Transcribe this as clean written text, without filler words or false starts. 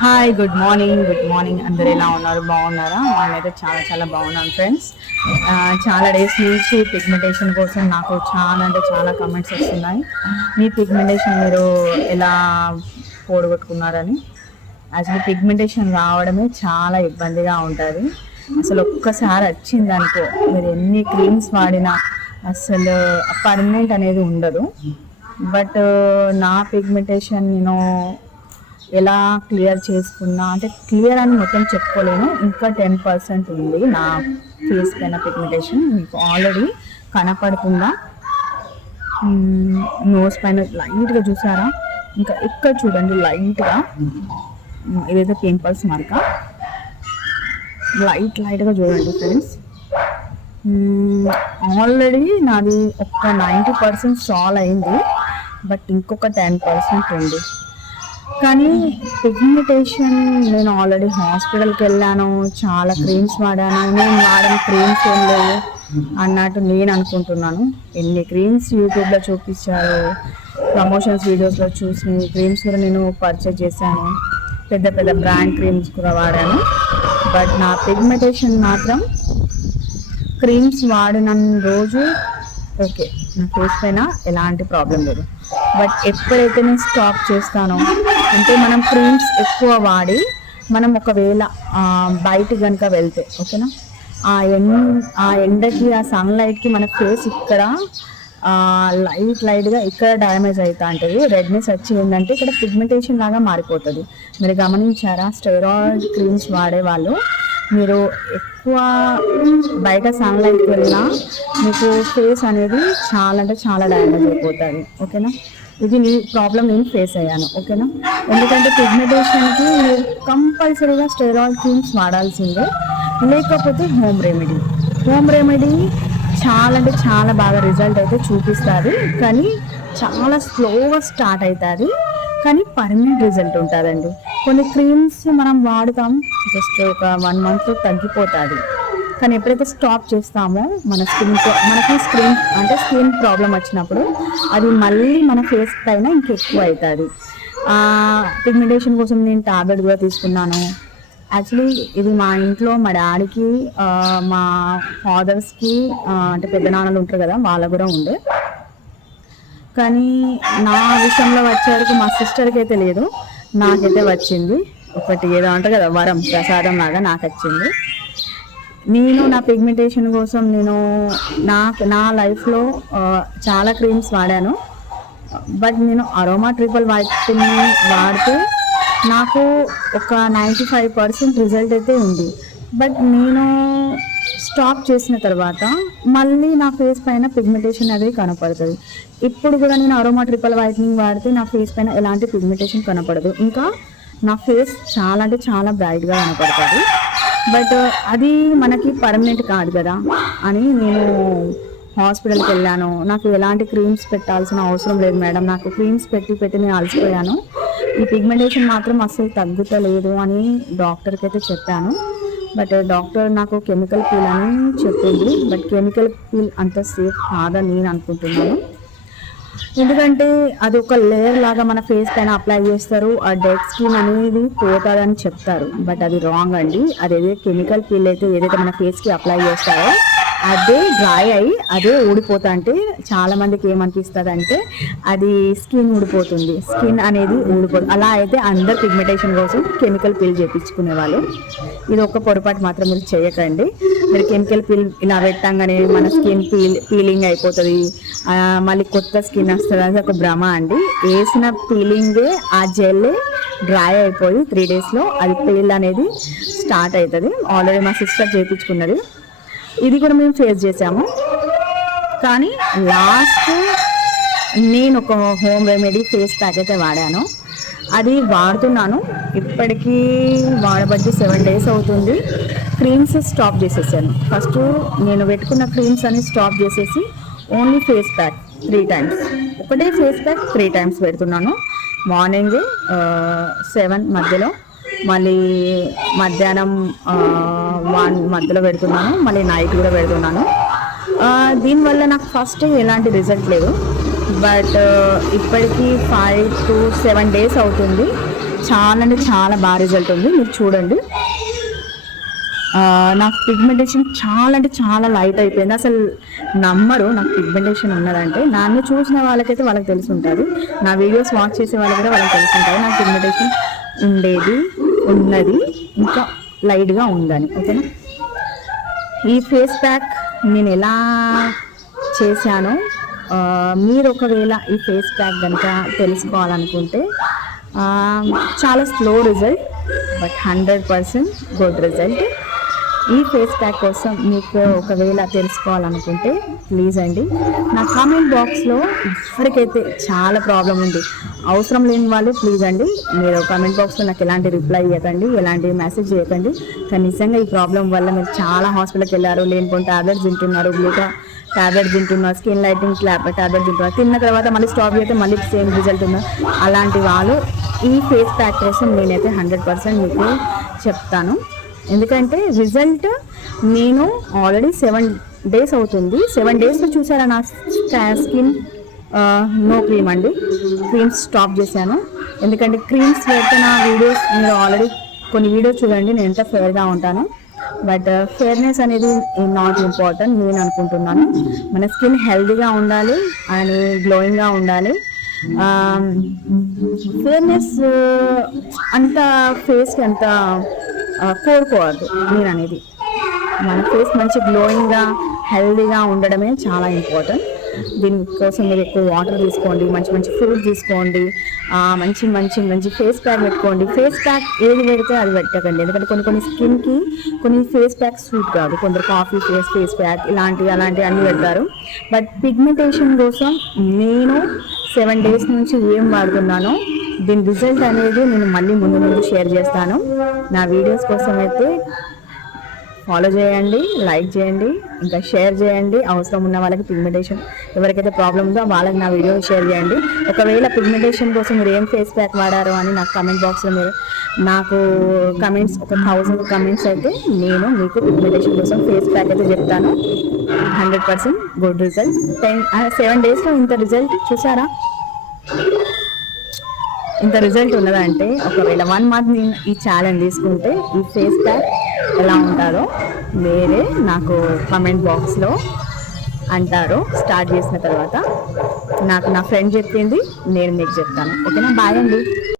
Hi, good morning. అందరు ఎలా ఉన్నారు? బాగున్నారా? నేనైతే చాలా చాలా బాగున్నాను ఫ్రెండ్స్. చాలా డేస్ నుంచి పిగ్మెంటేషన్ కోసం నాకు చాలా అంటే చాలా కమెంట్స్ వస్తున్నాయి. మీ పిగ్మెంటేషన్ మీరు ఎలా పోడగొట్టుకున్నారని. యాక్చువల్లీ పిగ్మెంటేషన్ రావడమే చాలా ఇబ్బందిగా ఉంటుంది. అసలు ఒక్కసారి వచ్చింది అనుకో, మీరు ఎన్ని క్రీమ్స్ వాడినా అసలు పర్మనెంట్ అనేది ఉండదు. బట్ నా పిగ్మెంటేషన్ నేను ఎలా క్లియర్ చేసుకున్నా అంటే క్లియర్ అని మొత్తం చెప్పుకోలేను, ఇంకా 10% ఉంది నా ఫేస్ పైన పిగ్మెంటేషన్. మీకు ఆల్రెడీ కనపడుతుందా? నోస్ పైన లైట్గా చూసారా? ఇంకా ఇక్కడ చూడండి లైట్గా, ఇదైతే పింపుల్స్ మార్క. లైట్గా చూడండి ఫ్రెండ్స్. ఆల్రెడీ నాది ఒక 90% సాల్వ్ అయింది, బట్ ఇంకొక 10% ఉంది. కానీ పిగ్మెంటేషన్ నేను ఆల్రెడీ హాస్పిటల్కి వెళ్ళాను, చాలా క్రీమ్స్ వాడాను. నేను వాడిన క్రీమ్స్ ఏం లేవు అన్నట్టు నేను అనుకుంటున్నాను. ఎన్ని క్రీమ్స్ యూట్యూబ్లో చూపించారు, ప్రమోషన్స్ వీడియోస్లో చూసి క్రీమ్స్ కూడా నేను పర్చేజ్ చేశాను. పెద్ద పెద్ద బ్రాండ్ క్రీమ్స్ కూడా వాడాను. బట్ నా పిగ్మెంటేషన్ మాత్రం క్రీమ్స్ వాడిన రోజు ఓకే, నా ఫేస్ పైన ఎలాంటి ప్రాబ్లం లేదు. బట్ ఎప్పుడైతే నేను స్టాప్ చేస్తానో, అంటే మనం క్రీమ్స్ ఎక్కువ వాడి మనం ఒకవేళ బయట కనుక వెళ్తే ఓకేనా, ఆ ఎండకి ఆ సన్లైట్కి మన ఫేస్ ఇక్కడ లైట్గా ఇక్కడ డ్యామేజ్ అవుతా ఉంటుంది, రెడ్నెస్ వచ్చి ఏంటంటే ఇక్కడ పిగ్మెంటేషన్ లాగా మారిపోతుంది. మీరు గమనించారా? స్టెరాయిడ్ క్రీమ్స్ వాడేవాళ్ళు మీరు ఎక్కువ బయట సన్లైట్కి వెళ్ళినా మీకు ఫేస్ అనేది చాలా అంటే చాలా డ్యామేజ్ అయిపోతుంది. ఓకేనా, ఇది నీ ప్రాబ్లం నేను ఫేస్ అయ్యాను. ఓకేనా, ఎందుకంటే పిగ్మెంటేషన్కి మీరు కంపల్సరీగా స్టెరాయిడ్ క్రీమ్స్ వాడాల్సిందే, లేకపోతే హోమ్ రెమెడీ చాలా అంటే చాలా బాగా రిజల్ట్ అయితే చూపిస్తుంది. కానీ చాలా స్లోగా స్టార్ట్ అవుతుంది, కానీ పర్మనెంట్ రిజల్ట్ ఉంటుందండి. కొన్ని క్రీమ్స్ మనం వాడుతాం, జస్ట్ ఒక 1 monthలో తగ్గిపోతుంది. కానీ ఎప్పుడైతే స్టాప్ చేస్తామో మనకి స్కిన్ ప్రాబ్లం వచ్చినప్పుడు అది మళ్ళీ మన ఫేస్ పైన ఇంకెక్కువ అవుతుంది. పిగ్మెంటేషన్ కోసం నేను టాబ్లెట్ కూడా తీసుకున్నాను. యాక్చువల్లీ ఇది మా ఇంట్లో మా డాడీకి, మా ఫాదర్స్కి, అంటే పెద్ద నాన్నలు ఉంటారు కదా, వాళ్ళకు కూడా ఉండే. కానీ నా విషయంలో వచ్చే వరకు మా సిస్టర్కి అయితే లేదు, నాకైతే వచ్చింది. ఒకటి ఏదో అంటారు కదా, వరం ప్రసాదం లాగా నాకు వచ్చింది. నేను నా పిగ్మెంటేషన్ కోసం నా లైఫ్లో చాలా క్రీమ్స్ వాడాను. బట్ నేను అరోమా ట్రిపుల్ వైట్ని వాడితే నాకు ఒక 95% రిజల్ట్ అయితే ఉంది. బట్ నేను స్టాప్ చేసిన తర్వాత మళ్ళీ నా ఫేస్ పైన పిగ్మెంటేషన్ అనేది కనపడుతుంది. ఇప్పుడు కూడా నేను అరోమా ట్రిపుల్ వైట్నింగ్ వాడితే నా ఫేస్ పైన ఎలాంటి పిగ్మెంటేషన్ కనపడదు, ఇంకా నా ఫేస్ చాలా అంటే చాలా బ్రైట్గా కనపడుతుంది. బట్ అది మనకి పర్మనెంట్ కాదు కదా అని నేను హాస్పిటల్కి వెళ్ళాను. నాకు ఎలాంటి క్రీమ్స్ పెట్టాల్సిన అవసరం లేదు మేడం, నాకు క్రీమ్స్ పెట్టి నేను అలసిపోయాను, ఈ పిగ్మెంటేషన్ మాత్రం అస్సలు తగ్గుతలేదు అని డాక్టర్కి అయితే చెప్పాను. బట్ డాక్టర్ నాకు కెమికల్ పీల్ అని చెప్పింది. బట్ కెమికల్ పీల్ అంత సేఫ్ కాదని నేను అనుకుంటున్నాను, ఎందుకంటే అది ఒక లేయర్ లాగా మన ఫేస్ పైన అప్లై చేస్తారు, ఆ డెడ్ స్కిన్ అనేది పోతుందని చెప్తారు. బట్ అది రాంగ్ అండి. అదేదో కెమికల్ పీల్ అయితే ఏదైతే మన ఫేస్కి అప్లై చేస్తారో అదే డ్రై అయ్యి అదే ఊడిపోతా. అంటే చాలా మందికి ఏమనిపిస్తుంది అంటే అది స్కిన్ ఊడిపోతుంది, స్కిన్ అనేది ఊడిపోతుంది. అలా అయితే అందరు పిగ్మెంటేషన్ కోసం కెమికల్ పీల్ చేయించుకునే వాళ్ళు. ఇది ఒక పొరపాటు మాత్రం మీరు చేయకండి. మీరు కెమికల్ పీల్ ఇలా పెట్టంగానే మన స్కిన్ పీలింగ్ అయిపోతుంది, మళ్ళీ కొత్త స్కిన్ వస్తుంది, అది ఒక భ్రమ అండి. వేసిన పీలింగే ఆ జెల్ డ్రై అయిపోయి 3 daysలో అది పీల్ అనేది స్టార్ట్ అవుతుంది. ఆల్రెడీ మా సిస్టర్ చేయించుకున్నది, ఇది కూడా మేము ఫేస్ చేసాము. కానీ లాస్ట్ నేను ఒక హోమ్ రెమెడీ ఫేస్ ప్యాక్ అయితే వాడాను, అది వాడుతున్నాను. ఇప్పటికీ వాడబట్టి 7 days అవుతుంది. క్రీమ్స్ స్టాప్ చేసేసాను. ఫస్ట్ నేను పెట్టుకున్న క్రీమ్స్ అని స్టాప్ చేసేసి ఓన్లీ ఫేస్ ప్యాక్ 3 times, ఒకటే ఫేస్ ప్యాక్ 3 times పెడుతున్నాను. మార్నింగ్ 7 మధ్యలో, మళ్ళీ మధ్యాహ్నం 1 మధ్యలో పెడుతున్నాను, మళ్ళీ నైట్ కూడా పెడుతున్నాను. దీనివల్ల నాకు ఫస్ట్ ఎలాంటి రిజల్ట్ లేదు. బట్ ఇప్పటికీ 5 to 7 days అవుతుంది. చాలా అంటే చాలా బాగా రిజల్ట్ ఉంది, మీరు చూడండి. నాకు పిగ్మెంటేషన్ చాలా అంటే చాలా లైట్ అయిపోయింది. అసలు నమ్మరు నాకు పిగ్మెంటేషన్ ఉన్నదంటే. నన్ను చూసిన వాళ్ళకైతే వాళ్ళకి తెలిసి ఉంటుంది, నా వీడియోస్ వాచ్ చేసే వాళ్ళకి కూడా వాళ్ళకి తెలిసి ఉంటుంది నాకు పిగ్మెంటేషన్ ఉన్నది, ఇంకా లైట్గా ఉందని. ఓకేనా, ఈ ఫేస్ ప్యాక్ నేను ఎలా చేశానో మీరు ఒకవేళ ఈ ఫేస్ ప్యాక్ కనుక తెలుసుకోవాలనుకుంటే చాలా slow result but 100% good result. ఈ ఫేస్ ప్యాక్ కోసం మీకు ఒకవేళ తెలుసుకోవాలనుకుంటే ప్లీజ్ అండి నా కామెంట్ బాక్స్లో ఎవరికైతే చాలా ప్రాబ్లం ఉంది అవసరం లేని వాళ్ళు ప్లీజ్ అండి మీరు కామెంట్ బాక్స్లో నాకు ఎలాంటి రిప్లై ఇవ్వకండి, ఎలాంటి మెసేజ్ చేయకండి. కానీ నిజంగా ఈ ప్రాబ్లం వల్ల మీరు చాలా హాస్పిటల్కి వెళ్ళారు, లేనిపోతే టాబ్లెట్స్ తింటున్నారు, గ్లూకా టాబ్లెట్ తింటున్నారు, స్కిన్ లైటింగ్ టాబ్లెట్ తింటున్నారు, తిన్న తర్వాత మళ్ళీ స్టాప్ చేస్తే మళ్ళీ సేమ్ రిజల్ట్ ఉన్నారు. అలాంటి వాళ్ళు ఈ ఫేస్ ప్యాక్ కోసం నేనైతే 100% మీకు చెప్తాను. ఎందుకంటే రిజల్ట్ నేను ఆల్రెడీ 7 days అవుతుంది. 7 daysలో చూసారా నా స్కిన్ నో క్రీమ్ అండి, క్రీమ్స్ స్టాప్ చేశాను. ఎందుకంటే క్రీమ్స్ పెట్టిన వీడియోస్ మీరు ఆల్రెడీ కొన్ని వీడియోస్ చూడండి, నేను ఎంత ఫేర్గా ఉంటాను. బట్ ఫేర్నెస్ అనేది నాట్ ఇంపార్టెంట్ నేను అనుకుంటున్నాను. మన స్కిన్ హెల్తీగా ఉండాలి అండ్ గ్లోయింగ్గా ఉండాలి. ఫేర్నెస్ అంత ఫేస్కి అంత కోరుకోవద్దు నేను అనేది. మన ఫేస్ మంచి గ్లోయింగ్గా హెల్తీగా ఉండడమే చాలా ఇంపార్టెంట్. దీనికోసం మీరు ఎక్కువ వాటర్ తీసుకోండి, మంచి మంచి ఫ్రూట్ తీసుకోండి, మంచి మంచి మంచి ఫేస్ ప్యాక్ పెట్టుకోండి. ఫేస్ ప్యాక్ ఏది పెడితే అది పెట్టకండి, ఎందుకంటే కొన్ని స్కిన్కి కొన్ని ఫేస్ ప్యాక్ సూట్ కాదు. కొందరు కాఫీ ఫేస్ ప్యాక్ అలాంటివి అన్నీ పెడతారు. బట్ పిగ్మెంటేషన్ కోసం నేను 7 days నుంచి ఏం వాడుతున్నానో దీని రిజల్ట్ అనేది నేను మళ్ళీ ముందు షేర్ చేస్తాను. నా వీడియోస్ కోసం అయితే ఫాలో చేయండి, లైక్ చేయండి, ఇంకా షేర్ చేయండి. అవసరం ఉన్న వాళ్ళకి పిగ్మెంటేషన్ ఎవరికైతే ప్రాబ్లం ఉందో వాళ్ళకి నా వీడియో షేర్ చేయండి. ఒకవేళ పిగ్మెంటేషన్ కోసం మీరు ఏం ఫేస్ ప్యాక్ వాడారో అని నాకు కామెంట్ బాక్స్లో మీరు నాకు కమెంట్స్ ఒక 1000 కమెంట్స్ అయితే నేను మీకు పిగ్మెంటేషన్ కోసం ఫేస్ ప్యాక్ అయితే చెప్తాను. 100% గుడ్ రిజల్ట్. 7 daysలో ఇంత రిజల్ట్ చూసారా? ఇంత రిజల్ట్ ఉన్నదంటే ఒకవేళ 1 month నేను ఈ ఛాలెంజ్ తీసుకుంటే ఈ ఫేస్ ప్యాక్ ఎలా ఉంటుందో మీరే నాకు కామెంట్ బాక్స్లో అంటారు. స్టార్ట్ చేసిన తర్వాత నాకు నా ఫ్రెండ్ చెప్పింది, నేను మీకు చెప్తాను. ఓకేనా, బాయ్ అండి.